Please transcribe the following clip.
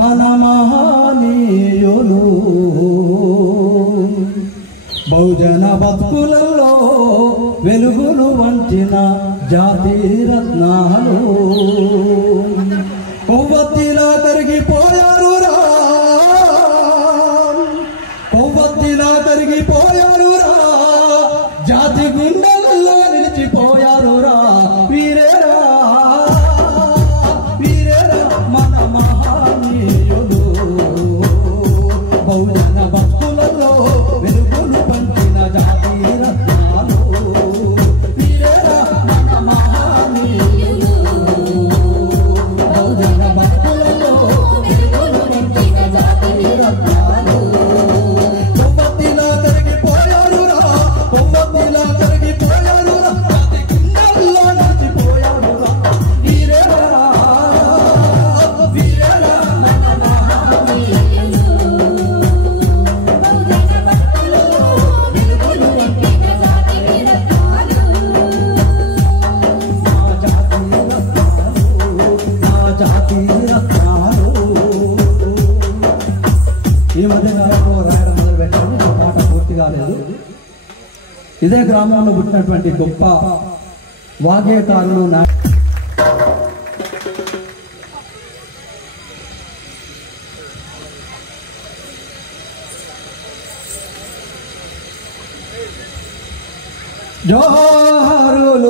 మన మహనీయులు బహుజన బతుకులలో వెలుగులు వంచిన జాతి రత్నాలు కొవ్వొత్తిలా కరిగిపోయారు రా, కొవ్వొత్తిలా కరిగిపోయారు రా, జాతి గుండెల్లో నిలిచిపోయారు రా. వీరేరా వీరేరా మన మహనీయులు బహుజన బతుకులలో వెలుగులు పంచిన జాతి రత్నాలు. వీరేరా మన మహనీయులు బహుజన బతుకులలో వెలుగులు పంచిన జాతి రత్నాలు. కొవ్వొత్తిలా కరిగిపోయారు రా, కొవ్వొత్తిలా కరిగిపోయారు రా, జాతి గుండెల్లో నిలిచిపోయారు రా. వీరేరా వీరేరా మన మహనీయులు ఈ మధ్యకాలంలో రాయడం మొదలు పెట్టాము. పాట పూర్తి కాలేదు. ఇదే గ్రామంలో పుట్టినటువంటి గొప్ప వాగ్గేయకారులు జోహారులు.